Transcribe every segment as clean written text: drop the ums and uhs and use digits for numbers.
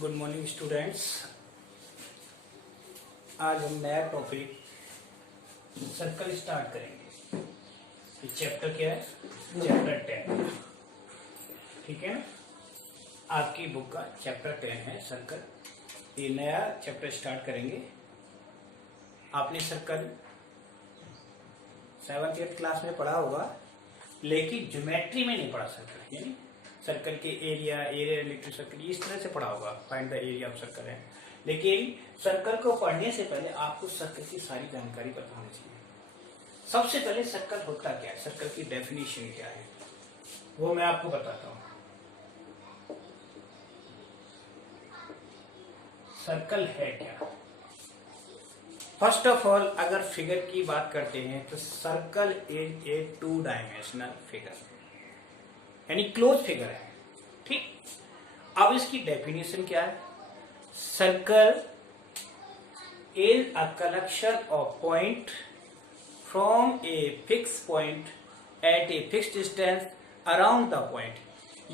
Good morning students. आज हम नया टॉपिक सर्कल स्टार्ट करेंगे। ये चैप्टर क्या है? चैप्टर 10। ठीक है ना, आपकी बुक का चैप्टर 10 है सर्कल। ये नया चैप्टर स्टार्ट करेंगे। आपने सर्कल 7th 8th क्लास में पढ़ा होगा, लेकिन ज्योमेट्री में नहीं पढ़ा सर्कल। यानी सर्कल के एरिया रिलेटेड सर्कल इस तरह से पढ़ा होगा, find the area of circle है। लेकिन सर्कल को पढ़ने से पहले आपको सर्कल की सारी जानकारी पता होनी चाहिए। सबसे पहले सर्कल होता क्या है, सर्कल की डेफिनेशन क्या है, वो मैं आपको बताता हूं। सर्कल है क्या? फर्स्ट ऑफ ऑल, अगर फिगर की बात करते हैं तो circle is a 2 dimensional figure, यानी क्लोज फिगर है। ठीक, अब इसकी डेफिनेशन क्या है? Circle is a collection of point from a fix point at a fix distance around the point.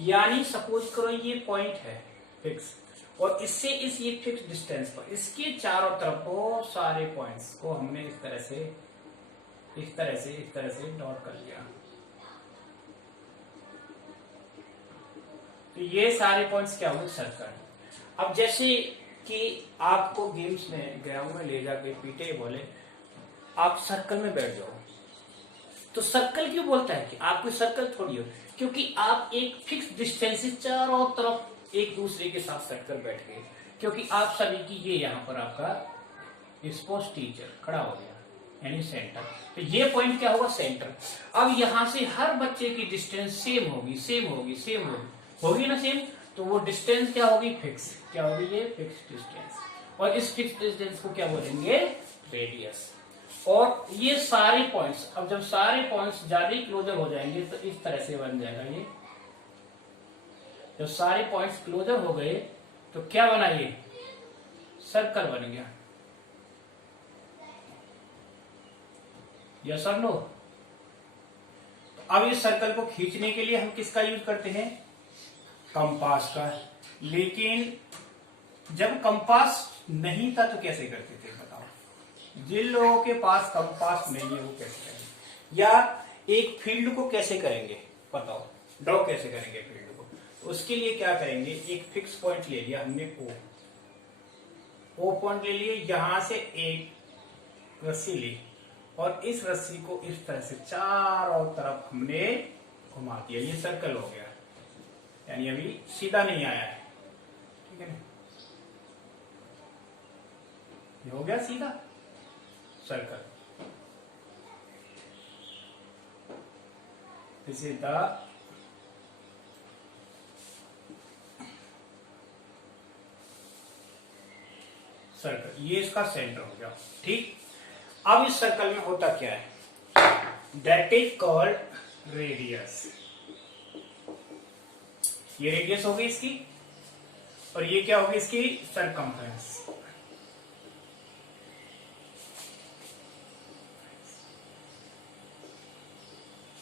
यानी सपोज करो ये पॉइंट है फिक्स, और इससे इस ये फिक्स डिस्टेंस पर इसके चारों तरफ बहुत सारे पॉइंट्स को हमने इस तरह से डॉट कर लिया। तो ये सारे पॉइंट्स क्या होंगे? सर्कल। अब जैसे कि आपको गेम्स में ग्राउंड में ले जाके पीटे बोले आप सर्कल में बैठ जाओ, तो सर्कल क्यों बोलता है कि आपको सर्कल थोड़ी हो, क्योंकि आप एक फिक्स डिस्टेंस से चारों तरफ एक दूसरे के साथ सट कर बैठ गए, क्योंकि आप सभी की ये यहाँ पर आपका स्पोर्ट्स टीचर खड़ा हो गया, यानी सेंटर। तो ये पॉइंट क्या होगा? सेंटर। अब यहां से हर बच्चे की डिस्टेंस सेम होगी ना, सेम। तो वो डिस्टेंस क्या होगी? फिक्स। क्या होगी? ये फिक्स डिस्टेंस। और इस फिक्स डिस्टेंस को क्या बोलेंगे? रेडियस। और ये सारे पॉइंट्स, अब जब सारे पॉइंट्स ज्यादा क्लोजर हो जाएंगे तो इस तरह से बन जाएगा ये। जब सारे पॉइंट्स क्लोजर हो गए तो क्या बना? ये सर्कल बन गया। यस और नो? अब इस सर्कल को खींचने के लिए हम किसका यूज करते हैं? कंपास का। लेकिन जब कंपास नहीं था तो कैसे करते थे बताओ? जिन लोगों के पास कंपास नहीं है वो कैसे करेंगे? या एक फील्ड को कैसे करेंगे बताओ? ड्रॉ कैसे करेंगे फील्ड को? उसके लिए क्या करेंगे? एक फिक्स पॉइंट ले लिया हमने, ओ पॉइंट ले लिए, यहां से एक रस्सी ली और इस रस्सी को इस तरह से चारों तरफ हमने घुमा दिया। ये सर्कल हो गया, यानी अभी सीधा नहीं आया है। ठीक है ना, ये हो गया सीधा circle. This is the circle. ये इसका सेंटर हो गया। ठीक, अब इस सर्कल में होता क्या है? That is called radius. ये रेडियस होगी इसकी, और ये क्या होगी इसकी? सरकमफ्रेंस।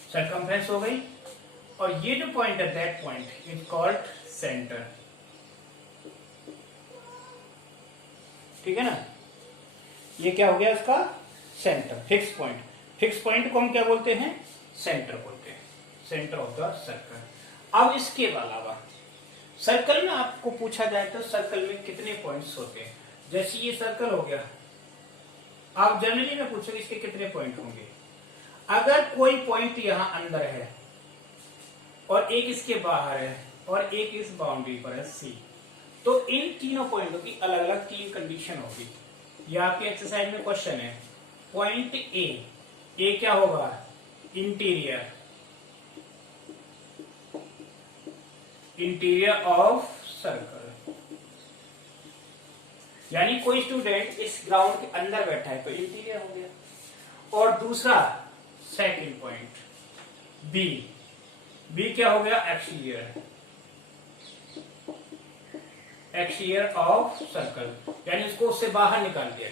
सरकमफ्रेंस हो गई, और ये जो पॉइंट है that point is called centre. ठीक है ना, ये क्या हो गया इसका? Centre, fix point. Fix point को हम क्या बोलते हैं? सेंटर बोलते हैं, सेंटर ऑफ द सर्कल। अब इसके अलावा सर्कल में आपको पूछा जाए तो सर्कल में कितने पॉइंट्स होते हैं? जैसे ये सर्कल हो गया, आप जनरली में पूछोगे इसके कितने पॉइंट होंगे। अगर कोई पॉइंट यहां अंदर है और एक इसके बाहर है और एक इस बाउंड्री पर है सी, तो इन तीनों पॉइंटों की अलग अलग 3 कंडीशन होगी। ये आपकी एक्सरसाइज में क्वेश्चन है। पॉइंट ए क्या होगा? इंटीरियर ऑफ सर्कल, यानी कोई स्टूडेंट इस ग्राउंड के अंदर बैठा है तो इंटीरियर हो गया। और दूसरा सेकंड पॉइंट बी क्या हो गया? एक्सटीरियर ऑफ सर्कल, यानी उसको उससे बाहर निकाल दिया,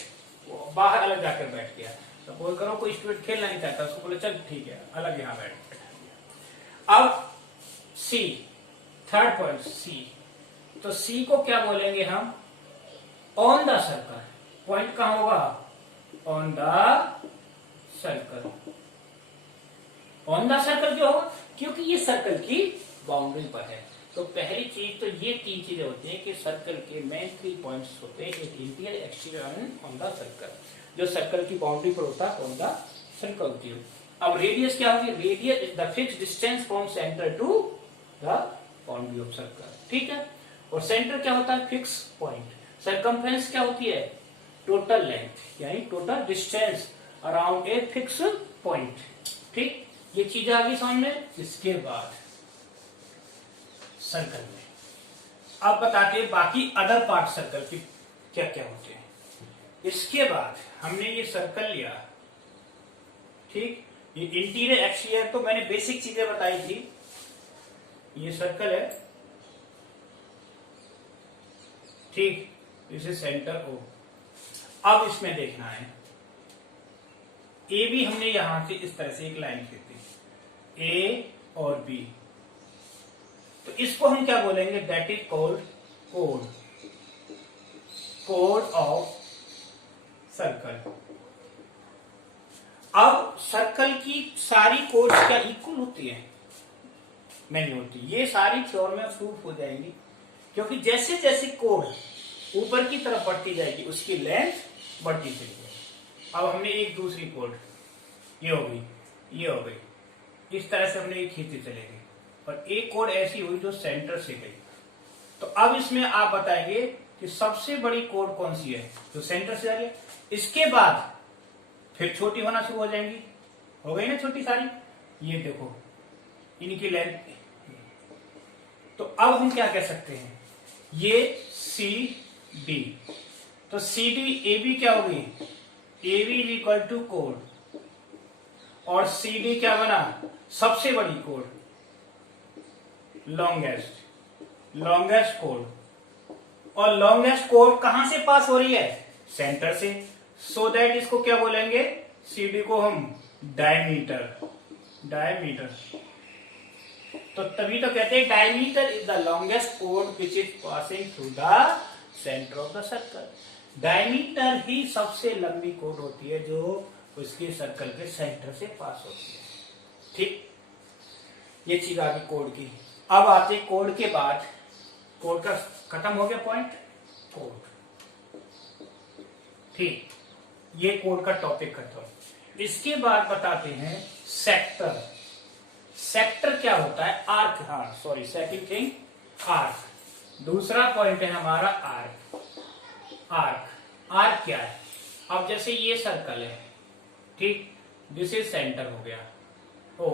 वो बाहर अलग जाकर बैठ गया। सपोज करो कोई स्टूडेंट खेलना नहीं चाहता, उसको बोले चल ठीक है अलग यहाँ बैठ दिया। अब सी, थर्ड पॉइंट सी, तो सी को क्या बोलेंगे हम, ऑन द सर्कल। पॉइंट कहां होगा, on the circle. On the circle क्यों होगा, क्योंकि ये सर्कल की बाउंड्री पर है। तो पहली चीज तो ये 3 चीजें होती हैं कि सर्कल के मेन 3 पॉइंट्स होते हैं, एक interior, exterior and on the circle. जो सर्कल की बाउंड्री पर होता है ऑन द सर्कल होती है। अब रेडियस क्या होगी, radius is the fixed distance from centre to the boundary of circle, ठीक है। और सेंटर क्या होता है, फिक्स पॉइंट। सरकमफ्रेंस क्या होती है, टोटल लेंथ यानी total distance around a fix point, ठीक। ये चीज आ गई सामने। इसके बाद सर्कल में अब बताते हैं बाकी अदर पार्ट सर्कल की क्या क्या होते हैं। इसके बाद हमने ये सर्कल लिया, ठीक। ये इंटीरियर एक्सटीरियर तो मैंने बेसिक चीजें बताई थी। ये सर्कल है, ठीक, इसे सेंटर ओ। अब इसमें देखना है, ए बी हमने यहां से इस तरह से एक लाइन खींची, ए और बी, तो इसको हम क्या बोलेंगे, that is called code, code of circle. अब सर्कल की सारी कोड्स क्या इक्वल होती है, नहीं होती। ये सारी थ्योरम में प्रूफ हो जाएंगी, क्योंकि जैसे जैसे कोड ऊपर की तरफ बढ़ती जाएगी उसकी लेंथ बढ़ती चली जाएगी। अब हमने एक दूसरी कोड, ये हो गई, ये हो गई, इस तरह से हमने एक खींचते चलेंगे, और एक कोड ऐसी हुई जो सेंटर से गई। तो अब इसमें आप बताएंगे कि सबसे बड़ी कोड कौन सी है, जो सेंटर से आ रही है। इसके बाद फिर छोटी होना शुरू हो जाएंगी, हो गई ना छोटी सारी, ये देखो इनकी लेंथ। तो अब हम क्या कह सकते हैं, ये सी डी, तो सी डी ए बी क्या होगी, A B is equal to code, और सी डी क्या बना, सबसे बड़ी कोड, लॉन्गेस्ट, लॉन्गेस्ट कोड। और लॉन्गेस्ट कोड कहां से पास हो रही है, सेंटर से। सो दैट इसको क्या बोलेंगे, सी डी को हम डायमीटर, डायमीटर। तो तभी तो कहते हैं डायमीटर इज द लॉन्गेस्ट कोड which is passing through the centre of the circle. Diameter ही सबसे लंबी कोड होती है जो उसके सर्कल के सेंटर से पास होती है, ठीक। ये चीज आ गई कोड की। अब आते कोड के बाद, कोड का खत्म हो गया पॉइंट, कोड, ठीक, ये कोड का टॉपिक खत्म। इसके बाद बताते हैं सेक्टर। सेक्टर क्या होता है, आर्क, हाँ सॉरी सेकंड थिंग आर्क। दूसरा पॉइंट है हमारा आर्क। आर्क, आर्क क्या है, अब जैसे ये सर्कल है, ठीक, दिस इज सेंटर हो गया ओ,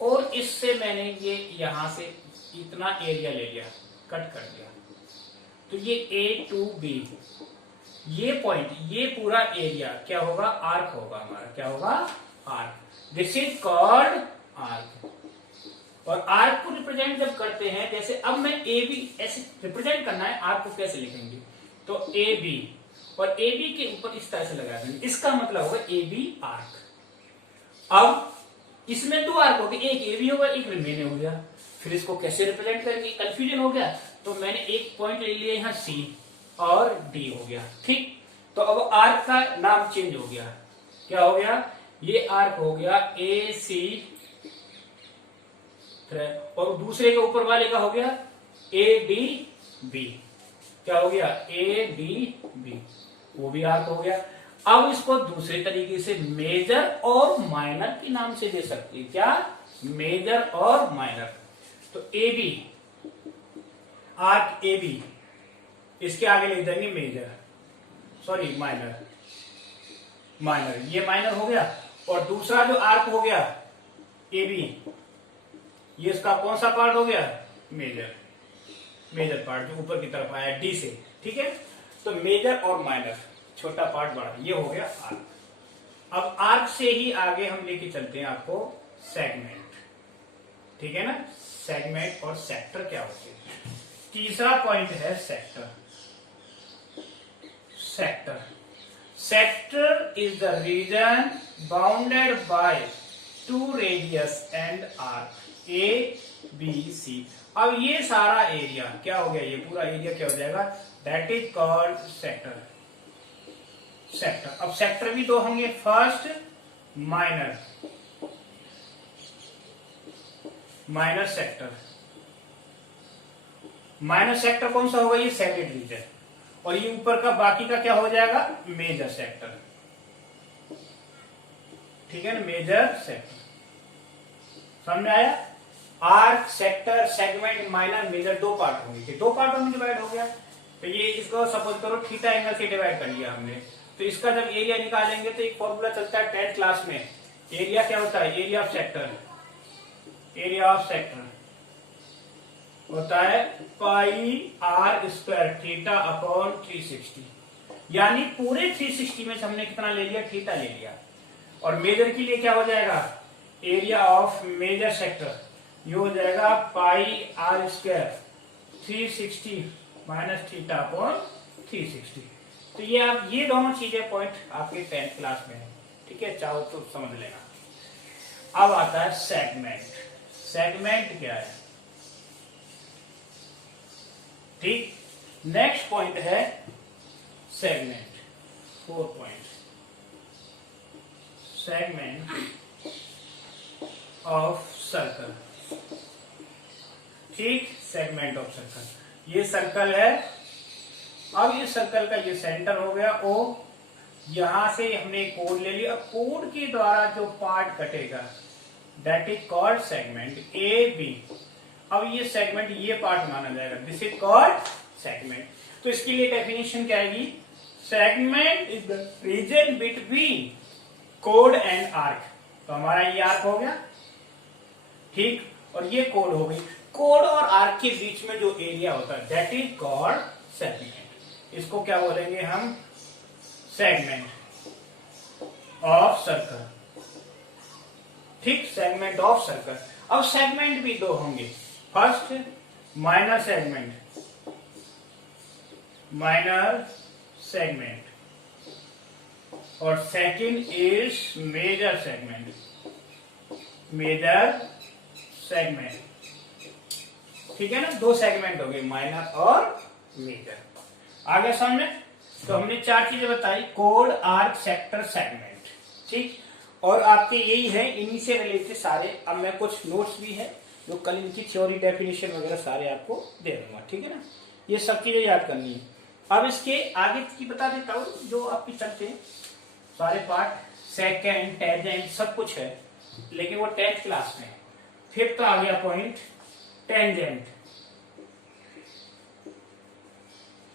और इससे मैंने ये यहां से इतना एरिया ले लिया, कट कर दिया, तो ये ए टू बी, ये पॉइंट, ये पूरा एरिया क्या होगा, आर्क होगा हमारा, क्या होगा, arc. This is called arc. और आर्क को रिप्रेजेंट जब करते हैं, जैसे अब मैं ए बी ऐसे रिप्रेजेंट करना है, आर्क को कैसे लिखेंगे, तो ए बी, और ए बी के ऊपर इस तरह से लगा देंगे, इसका मतलब होगा ए बी आर्क। अब इसमें 2 आर्क हो गए, एक ए बी होगा, एक रिमेन हो गया, फिर इसको कैसे रिप्रेजेंट करेंगे, कंफ्यूजन हो गया। तो मैंने एक पॉइंट ले लिया यहाँ सी और डी हो गया, ठीक। तो अब आर्क का नाम चेंज हो गया, क्या हो गया, ये आर्क हो गया ए सी, और दूसरे के ऊपर वाले का हो गया ए डी बी, क्या हो गया, ए डी बी, वो भी आर्क हो गया। अब इसको दूसरे तरीके से मेजर और माइनर के नाम से दे सकते हैं, क्या, मेजर और माइनर। तो A B, arc A B, इसके आगे लिख देंगे मेजर, सॉरी माइनर, माइनर, ये माइनर हो गया। और दूसरा जो आर्क हो गया ए बी, ये इसका कौन सा पार्ट हो गया, मेजर, मेजर पार्ट जो ऊपर की तरफ आया डी से, ठीक है। तो मेजर और माइनर, छोटा पार्ट बड़ा, ये हो गया आर्क। अब आर्क से ही आगे हम लेके चलते हैं आपको सेगमेंट, ठीक है ना। सेगमेंट और सेक्टर क्या होते हैं। तीसरा पॉइंट है sector. Sector, sector is the region bounded by 2 radius and arc A B C. अब ये सारा एरिया क्या हो गया, ये पूरा एरिया क्या हो जाएगा, that is called sector. Sector, अब सेक्टर भी दो होंगे, first minor, minor sector. Minor sector कौन सा होगा, ये सेकेंड रीजन, और ये ऊपर का बाकी का क्या हो जाएगा, मेजर सेक्टर। ठीक है ना, मेजर सेक्टर, समझ में आया। Arc, sector, segment, minor, major दो पार्ट होंगे, दो पार्टों में डिवाइड हो गया। तो ये इसको सपोज करो थीटा एंगल से डिवाइड कर लिया हमने, तो इसका जब एरिया निकालेंगे तो एक फॉर्मूला चलता है 10th क्लास में, एरिया क्या होता है, area of sector, area of sector होता है पाई आर स्क्वायर थीटा अपॉन 360, यानी पूरे 360 में से हमने कितना ले लिया, थीटा ले लिया। और मेजर के लिए क्या हो जाएगा, एरिया ऑफ मेजर सेक्टर, ये हो जाएगा pi r square 360 minus theta upon 360। तो ये आप ये दोनों चीजें पॉइंट आपके 10th क्लास में है, ठीक है, चाहो तो समझ लेना। अब आता है सेगमेंट। सेगमेंट क्या है, ठीक। नेक्स्ट पॉइंट है segment, 4 point, segment of circle, ठीक। सेगमेंट ऑफ सर्कल, ये सर्कल है, अब ये सर्कल का ये सेंटर हो गया ओ, यहां से हमने कोड ले लिया, कोड के द्वारा जो पार्ट कटेगा that is called segment A B. अब ये सेगमेंट ये पार्ट माना जाएगा, दिस इज कॉल्ड सेगमेंट। तो इसके लिए डेफिनेशन क्या आएगी, segment is the region between code and arc. तो हमारा ये आर्क हो गया, ठीक, और ये कोड हो गई। कोड और आर्क के बीच में जो एरिया होता है दैट इज कॉल्ड सेगमेंट। इसको क्या बोलेंगे हम, सेगमेंट ऑफ सर्कल, ठीक, सेगमेंट ऑफ सर्कल। अब सेगमेंट भी दो होंगे, first minor segment, minor segment, और second is major segment, major segment, ठीक है ना। दो सेगमेंट हो गए, माइनर और मेजर। आगे समझ में, तो हमने 4 चीजें बताई, कोड, आर्क, सेक्टर, सेगमेंट, ठीक। और आपके यही है, इन्हीं से रिलेटेड सारे। अब मैं कुछ नोट्स भी है जो कल इनकी थ्योरी, डेफिनेशन वगैरह सारे आपको दे दूंगा, ठीक है ना। ये सब चीजें याद करनी है। अब इसके आगे की बता देता हूँ, जो आपकी चलते हैं सारे पार्ट, सेकेंड, टेंजेंट सब कुछ है, लेकिन वो 10th क्लास में। फिर तो आ गया पॉइंट टेंजेंट।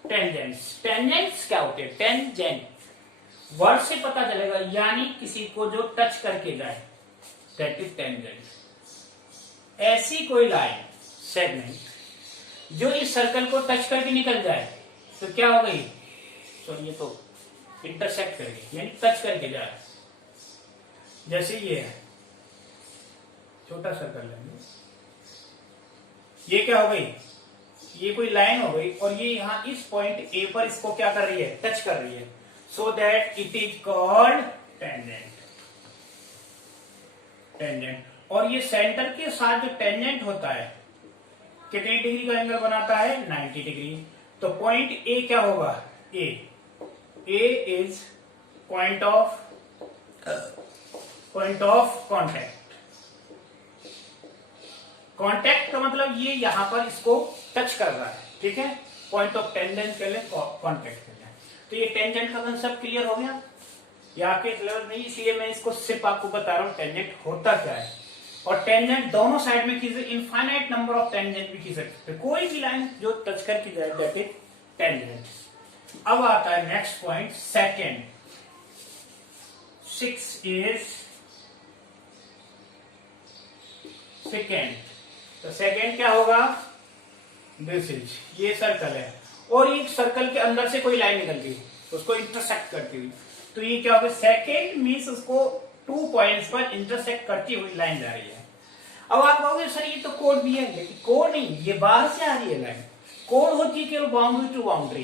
टेंजेंट्स, टेंजेंट्स क्या होते हैं, टेंजेंट वर्ड से पता चलेगा, यानी किसी को जो टच करके जाए, दैट इज टेंजेंट। ऐसी कोई लाइन, सेगमेंट जो इस सर्कल को टच करके निकल जाए तो क्या हो गई, सॉरी ये तो इंटरसेक्ट करके, यानी टच करके जाए। जैसे ये है, छोटा सर्कल लेंगे, ये क्या हो गई, ये कोई लाइन हो गई, और ये यहां इस पॉइंट ए पर इसको क्या कर रही है, टच कर रही है, so that it is called tangent. Tangent, और ये सेंटर के साथ जो टेंजेंट होता है कितने डिग्री का एंगल बनाता है, 90 डिग्री। तो पॉइंट ए क्या होगा, A is point of contact. Contact का मतलब ये यहां पर इसको टच कर रहा है, ठीक है। पॉइंट ऑफ टेंजेंट के लिए कॉन्टैक्ट कर रहा है। तो ये टेंजेंट का कंसेप्ट क्लियर हो गया, ये आपके सिलेबस नहीं, इसलिए मैं इसको सिर्फ आपको बता रहा हूं टेंजेंट होता क्या है। और टेंजेंट दोनों साइड में खींचे, इनफाइनाइट नंबर ऑफ टेंजेंट भी खींच सकते हैं, कोई भी लाइन जो टच करके जाए दैट इज टेंजेंट। अब आता है next point, second. 6 is second. तो सेकेंड क्या होगा, दिस इज, ये सर्कल है, और एक सर्कल के अंदर से कोई लाइन निकलती है उसको इंटरसेक्ट करती हुई, तो ये क्या होगा, सेकेंड मीन्स उसको 2 पॉइंट्स पर इंटरसेक्ट करती हुई लाइन जा रही है। अब आप कहोगे सर ये तो कोड भी है, लेकिन कोड नहीं, ये बाहर से आ रही है लाइन। कोड होती है केवल बाउंड्री टू बाउंड्री।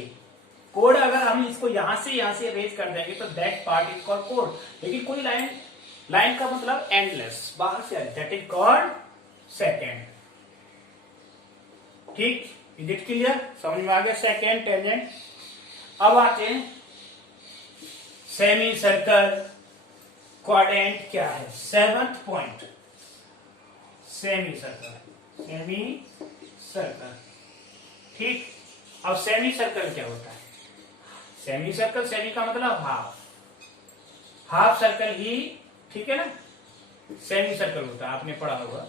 कोड अगर हम इसको यहां से रेज कर देंगे तो that part is called code, लेकिन कोई लाइन का मतलब एंडलेस, बाहर से आ रही, दैट इज कॉल्ड सेकेंड। ठीक, इज इट क्लियर? समझ में आ गया सेकेंड टेंजेंट। अब आते हैं सेमी सर्कल क्वाड्रेंट क्या है, seventh point, semi circle, semi circle. ठीक, अब सेमी सर्कल क्या होता है? सेमी सर्कल, सेमी का मतलब हाफ, हाफ सर्कल ही, ठीक है ना, सेमी सर्कल होता है, आपने पढ़ा होगा।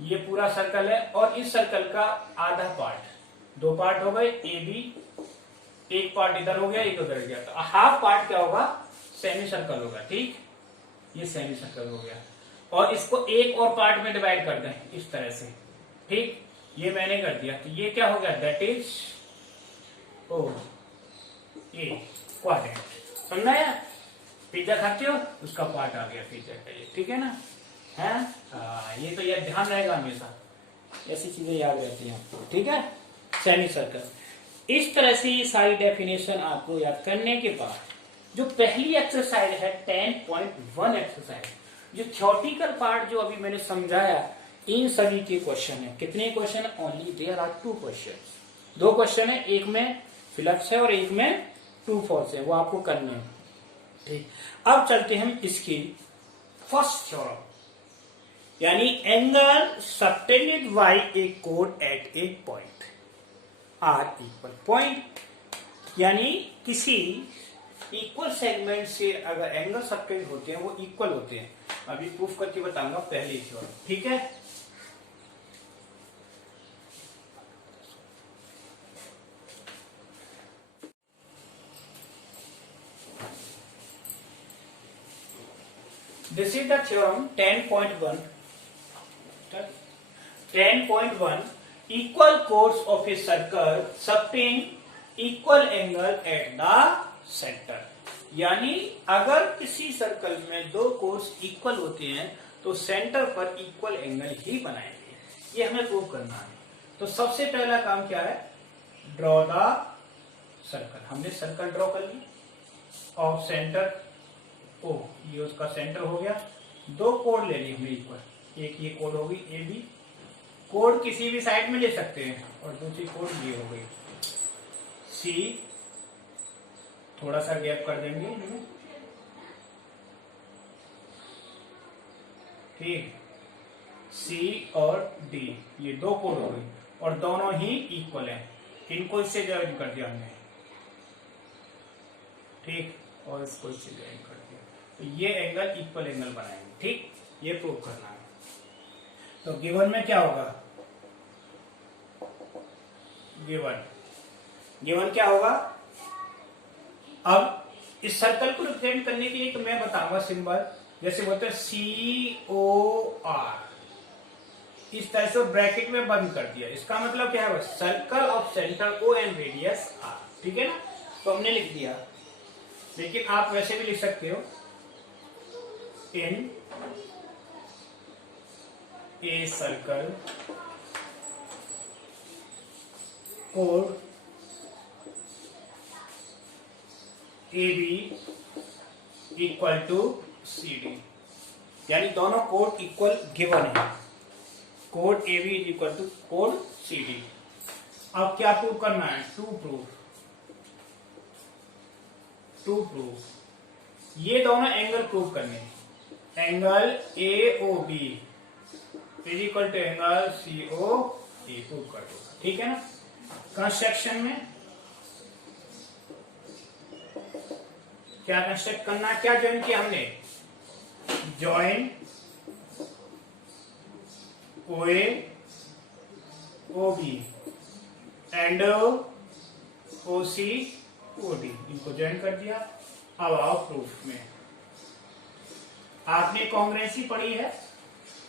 ये पूरा सर्कल है और इस सर्कल का आधा पार्ट, दो पार्ट हो गए ए बी, एक पार्ट इधर हो गया एक उधर गया, तो हाफ पार्ट क्या होगा, सेमी सर्कल होगा। ठीक, ये सेमी सर्कल हो गया और इसको एक और पार्ट में डिवाइड कर दें इस तरह से। ठीक, ये मैंने कर दिया, तो ये क्या हो गया, that is O A quadrant. समझना यार, पिज्जा खाते हो उसका पार्ट आ गया पिज्जा का ये, ठीक है ना, है ये तो यार ध्यान रहेगा हमेशा, ऐसी चीजें याद रहती हैं आपको। ठीक है, सेमी सर्कल। इस तरह से ये सारी डेफिनेशन आपको याद करने के बाद जो पहली एक्सरसाइज है 10.1 एक्सरसाइज, जो थ्योरेटिकल पार्ट जो अभी मैंने समझाया, इन सभी के क्वेश्चन है। कितने question? Only there are 2 question. 2 question है, एक में फिलअप्स है और एक में ट्रू फॉल्स है, वो आपको करने हैं। ठीक, अब चलते हैं इसकी फर्स्ट थ्योरम, यानी एंगल सबटेंडेड बाय ए कोड at a point are equal point, यानी किसी इक्वल सेगमेंट से अगर एंगल सबटेंड होते हैं वो इक्वल होते हैं। अभी प्रूफ करके बताऊंगा पहले थ्योरम। ठीक है, this is the theorem 10.1। 10.1 equal chords of a circle subtend equal angle at the center, यानी अगर किसी सर्कल में 2 कोर्स इक्वल होते हैं तो सेंटर पर इक्वल एंगल ही बनाएंगे, ये हमें प्रूव करना है। तो सबसे पहला काम क्या है, ड्रॉ द सर्कल। हमने सर्कल ड्रॉ कर ली ऑफ सेंटर ओ, ये उसका सेंटर हो गया। 2 कोड ले ली हमने इक्वल, एक ये कोड होगी ए बी, कोड किसी भी साइड में ले सकते हैं, और दूसरी कोड ये हो गई सी, थोड़ा सा गैप कर देंगे इनमें। ठीक, सी और डी, ये 2 कोड हो गई और दोनों ही इक्वल हैं, इनको इससे ज्वाइन कर दिया हमने। ठीक, और इसको इससे ज्वाइन कर दिया, तो ये एंगल इक्वल एंगल बनाएंगे। ठीक, ये प्रूव करना है। तो गिवन में क्या होगा, गिवन क्या होगा, अब इस सर्कल को रिप्रेजेंट करने के लिए तो मैं बताऊंगा सिंबल, जैसे बोलते हैं COR, इस तरह से ब्रैकेट में बंद कर दिया। इसका मतलब क्या है, circle of centre O and radius R। ठीक है ना, तो हमने लिख दिया, लेकिन आप वैसे भी लिख सकते हो, इन ए सर्कल कोड AB इक्वल टू CD, यानी दोनों कोड इक्वल गिवन है, कोड AB इज इक्वल टू कोड CD। अब क्या प्रूव करना है, टू प्रूफ, ये दोनों एंगल प्रूव करने हैं। Angle AOB is equal to angle COD prove कर दो। ठीक है ना, कंस्ट्रक्शन में क्या कंस्ट्रक्ट करना है, क्या ज्वाइन किया हमने, join OA OB and OC OD, इनको ज्वाइन कर दिया। अब आओ प्रूफ में, आपने कॉन्ग्रुएंसी पढ़ी है,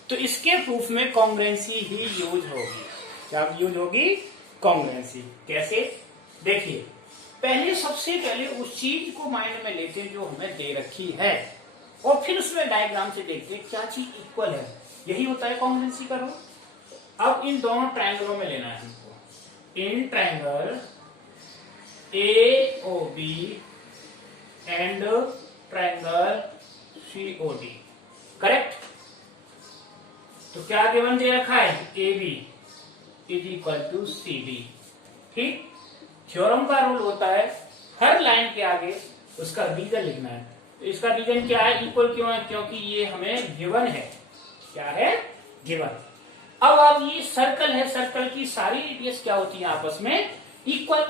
तो इसके प्रूफ में कॉन्ग्रुएंसी ही यूज होगी। क्या यूज होगी, कॉन्ग्रुएंसी। कैसे, देखिए, पहले सबसे पहले उस चीज को माइंड में लेते हैं जो हमें दे रखी है, और फिर उसमें डायग्राम से देखते हैं क्या चीज इक्वल है, यही होता है कॉन्ग्रुएंसी का रूल। अब इन दोनों ट्रायंगलों में लेना है हमको, in triangle AOB and triangle COD, correct. तो क्या गिवन दे रखा है, AB is equal to C D. ठीक, थ्योरम का रूल होता है हर लाइन के आगे उसका रीजन लिखना है। तो इसका रीजन क्या है, इक्वल क्यों है, क्योंकि ये हमें गिवन है। क्या है, गिवन। अब ये सर्कल है, सर्कल की सारी रेडियस क्या होती है आपस में, इक्वल।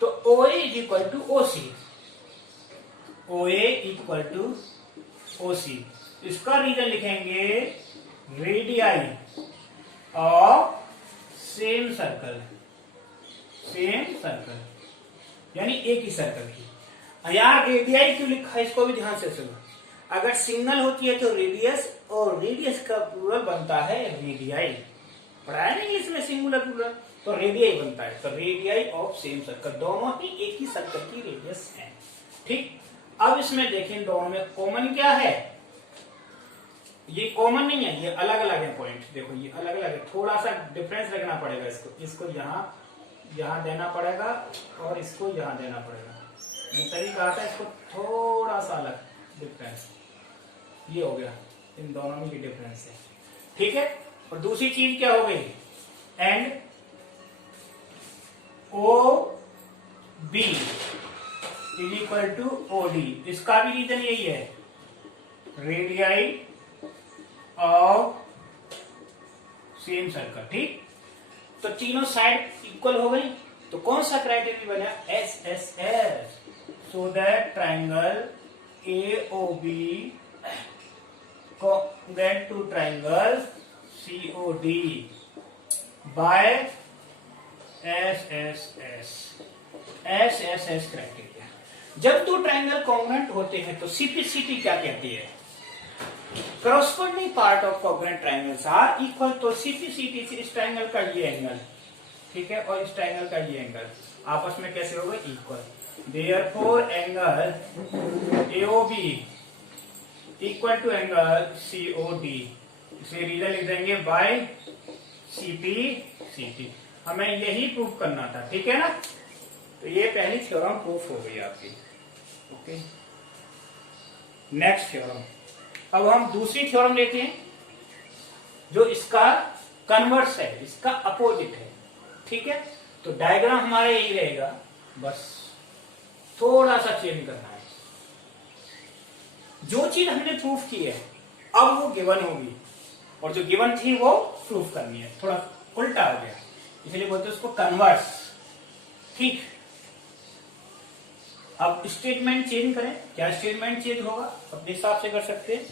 तो O A is equal to O C, O A equal to O C. इसका रीजन लिखेंगे radii of same circle, same circle यानी एक ही सर्कल की। यहाँ रेडियाई क्यों लिखा है इसको भी ध्यान से सुनो। अगर सिंगल होती है तो रेडियस, और रेडियस का प्लूरल बनता है रेडियाई। पढ़ाया नहीं इसमें सिंगुलर प्लूरल, तो रेडियाई बनता है। तो रेडियाई ऑफ सेम सर्कल, दोनों ही एक ही सर्कल की रेडियस है। ठीक, अब इसमें देखें दोनों में कॉमन क्या है, ये कॉमन नहीं है, ये अलग अलग है पॉइंट। देखो ये अलग अलग है, थोड़ा सा डिफरेंस रखना पड़ेगा इसको। इसको यहाँ देना पड़ेगा और इसको यहाँ देना पड़ेगा। मैं तभी कहा था इसको थोड़ा सा अलग डिफरेंस, ये हो गया, इन दोनों में ये डिफरेंस है। ठीक है, और दूसरी चीज क्या हो गई, and O B is equal to O D. इसका भी रीजन यही है, रेडियाई ऑफ सेम सर्कल। ठीक, तो तीनों साइड इक्वल हो गई। तो कौन सा क्राइटेरिया बना, S S S, so that triangle A O B congruent to triangle COD by SSS। SSS criteria. जब दो ट्राइंगल कॉन्ग्रुएंट होते हैं तो सीपीसीटी क्या कहती है, corresponding part of congruent triangles are equal। तो सीपीसीटी से इस ट्राइंगल का ये एंगल, ठीक है, और इस ट्राइंगल का ये एंगल आपस में कैसे होगा, equal. Therefore angle AOB equal to angle COD. इसे रीजन लिख देंगे बाय सीपीसीटी। हमें यही प्रूफ करना था, ठीक है ना। तो ये पहली थ्योरम प्रूफ हो गई आपकी। Okay, next theorem. अब हम दूसरी थ्योरम लेते हैं जो इसका कन्वर्स है, इसका अपोजिट है। ठीक है, तो डायग्राम हमारा यही रहेगा, बस थोड़ा सा चेंज करना है। जो चीज हमने प्रूफ की है अब वो गिवन होगी, और जो गिवन थी वो प्रूफ करनी है। थोड़ा उल्टा हो गया, इसलिए बोलते हैं उसको कन्वर्स। ठीक, अब स्टेटमेंट चेंज करें। क्या स्टेटमेंट चेंज होगा, अपने हिसाब से कर सकते हैं।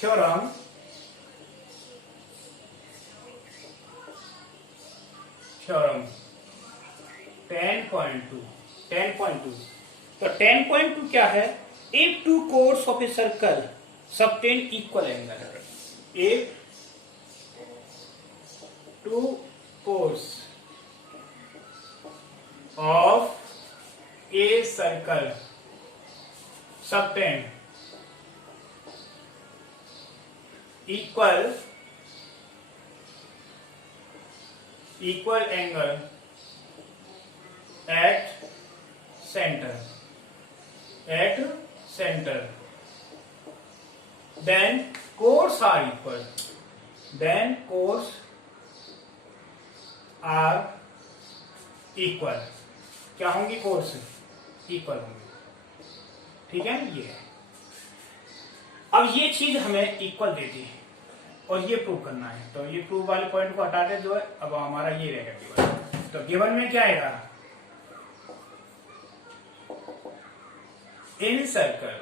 थ्योरम थ्योरम 10.2 तो 10.2 क्या है, if two chords of a circle subtend equal angle, if two chords of a circle subtend equal angle at center, then chords are equal, क्या होंगी, कोर्स इक्वल होंगी। ठीक है, ये है। अब ये चीज हमें इक्वल देती है और ये प्रूव करना है, तो ये प्रूव वाले पॉइंट को हटा दे जो है। अब हमारा ये रहेगा गिवन। तो गिवन में क्या आएगा, इन circle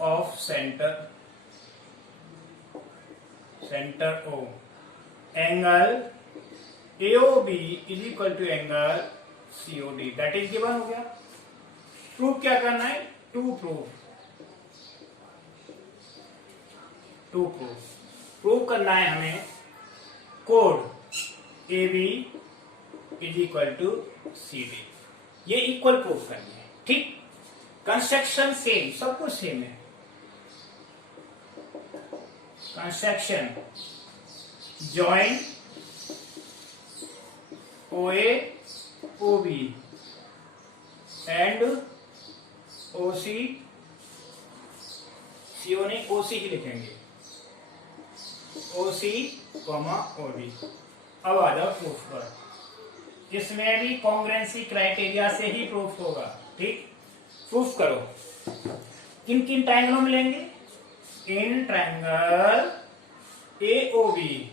of center O, angle AOB is equal to angle COD, that is given हो गया। प्रूफ क्या करना है, टू प्रूफ करना है हमें कोड AB is equal to CD, ये इक्वल प्रूफ करनी है। ठीक, कंस्ट्रक्शन सेम, सब कुछ सेम है। Construction join OA OB and OC, CO नहीं ओसी ही लिखेंगे, ओसी कॉमा ओडी। अब आ जाओ प्रूफ पर। इसमें भी कॉन्ग्रुएंसी क्राइटेरिया से ही प्रूफ होगा। ठीक, प्रूफ करो। किन किन ट्रायंगलों में लेंगे? In triangle AOB,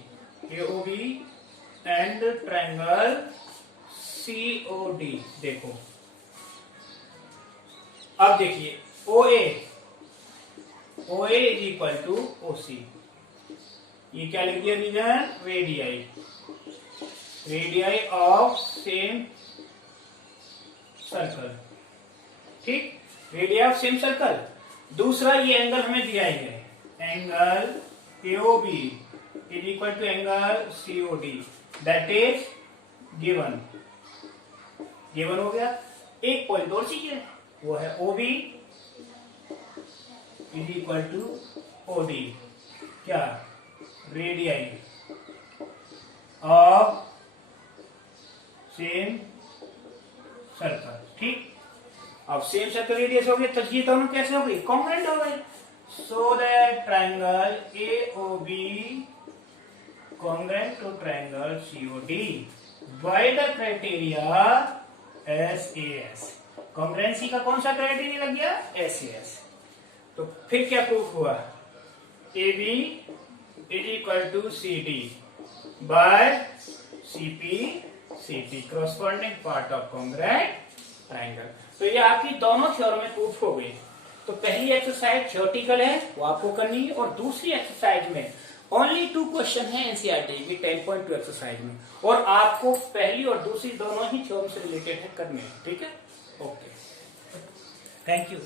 AOB and triangle COD. देखो अब देखिए, ओए, ओए इज इक्वल टू ओसी। ये क्या लिख दिया reason? Radii, radii of same circle. ठीक, रेडियाई ऑफ सेम सर्कल। दूसरा ये एंगल हमें दिया ही है, angle AOB is equal to angle COD, that is given. Given हो गया। एक पॉइंट और चाहिए, वो है OB is equal to OD. क्या? Radii of same circle. ठीक, अब सेम सर्कल रेडियस हो गए तो ये दोनों कैसे हो गई? कॉन्ग्रुएंट हो गए। So that triangle AOB congruent to triangle COD by the criteria SAS। Congruency का कौन सा क्राइटेरिया लग गया? SAS। तो फिर क्या प्रूफ हुआ? AB is equal to CD by CP CT corresponding part of congruent triangle। तो ये आपकी दोनों थ्योरम में प्रूफ हो गई। तो पहली एक्सरसाइज थ्योरेटिकल है, वो आपको करनी है, और दूसरी एक्सरसाइज में ओनली 2 क्वेश्चन है एनसीईआरटी की 10.2 एक्सरसाइज में, और आपको पहली और दूसरी दोनों ही थ्योरम से रिलेटेड है करने हैं। ठीक है, ओके, थैंक यू।